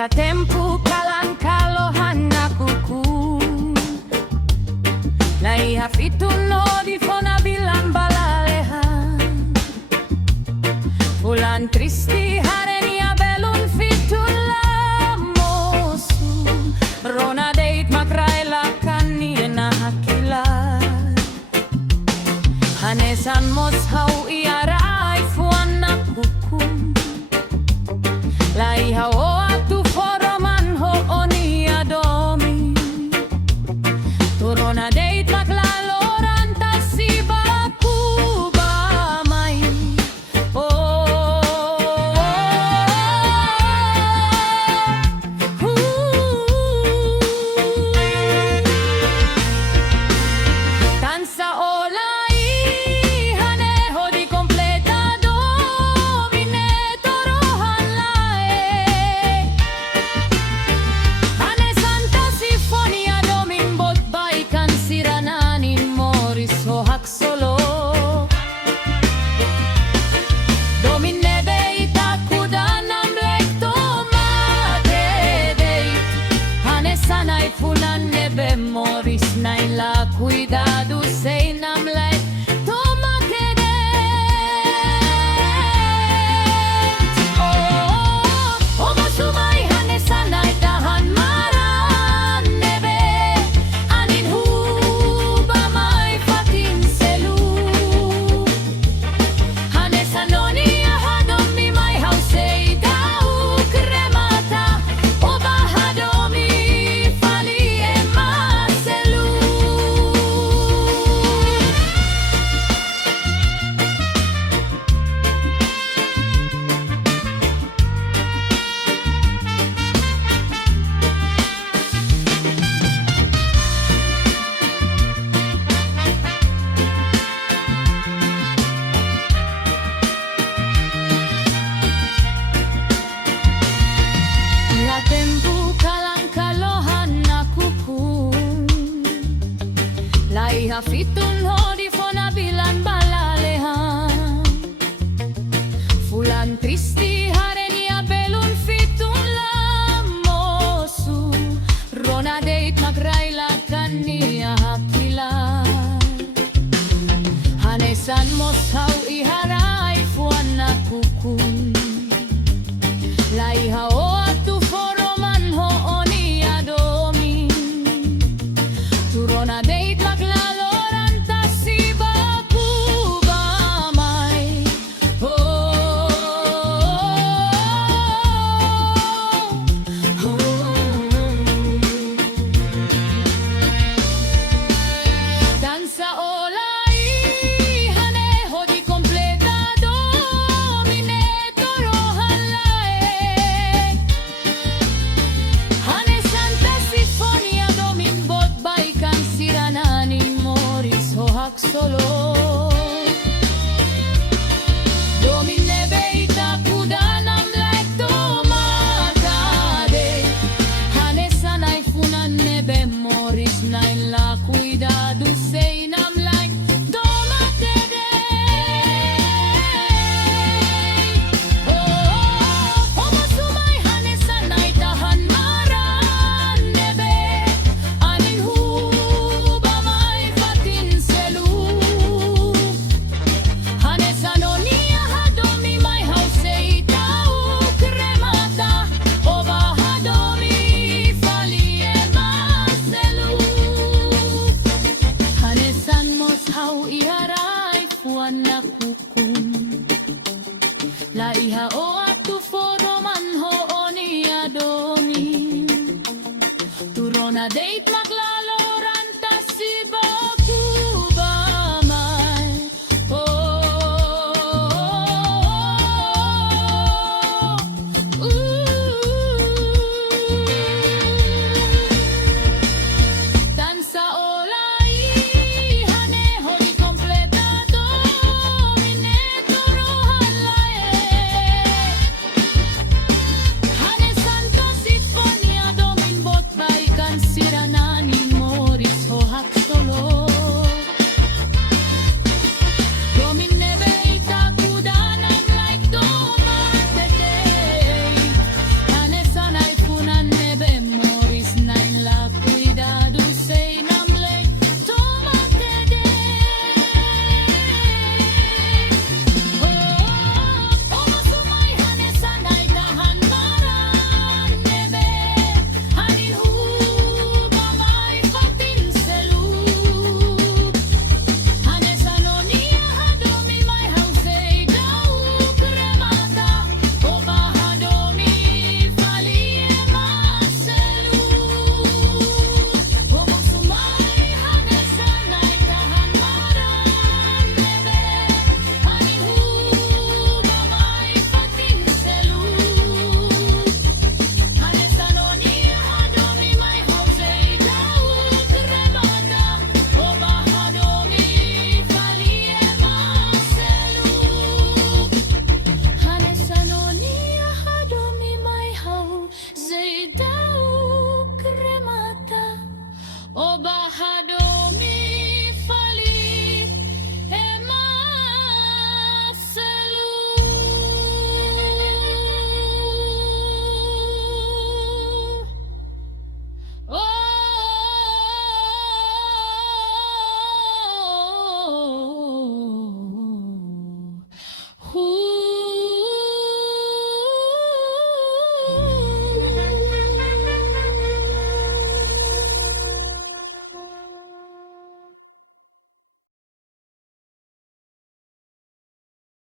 Laiha tempu kalankalohan nakuku. Laiha fituno di fona bilang balalehan. Bulan tristi harenia belun fitulla mosu. Rona deit makraila kanina hakila. Hanesan mos hau iarai fuan nakuku. Laiha o atu foroman ho onia domi. Turona deit maklaloran tasibaku bamai. Tansa olai haneho di completado vine torohan lae. Hane santa sinfonia domimbot baikan sirananin moris hohak solo. Domine beita kudanam lekto matedei. Hane sanai funan nebe moris nain la cuidado sei nam lai toma kedet. Oh, masumai hane sanai tahan maran nebe. Anin huba mai fatin selu. Hane sanoni ahadomi mai hausei dau kremata. Oba hadomi fali ema selu. La tempu kalankalohan nakuku. Laiha fitun hodi fona bilan balalehan. Fulan tristi harenia belun fitun lamosu. Rona deit makraila kania hakila. Hanesan mos hau iharai fuan nakuku. Laiha o atu foroman ho onia domi. Turona deit maklaloran tasibaku bamai. Danza olai haneho di completado mine torohan lae. Hane santa sinfonia domimbot baikan sirananin moris hohak solo.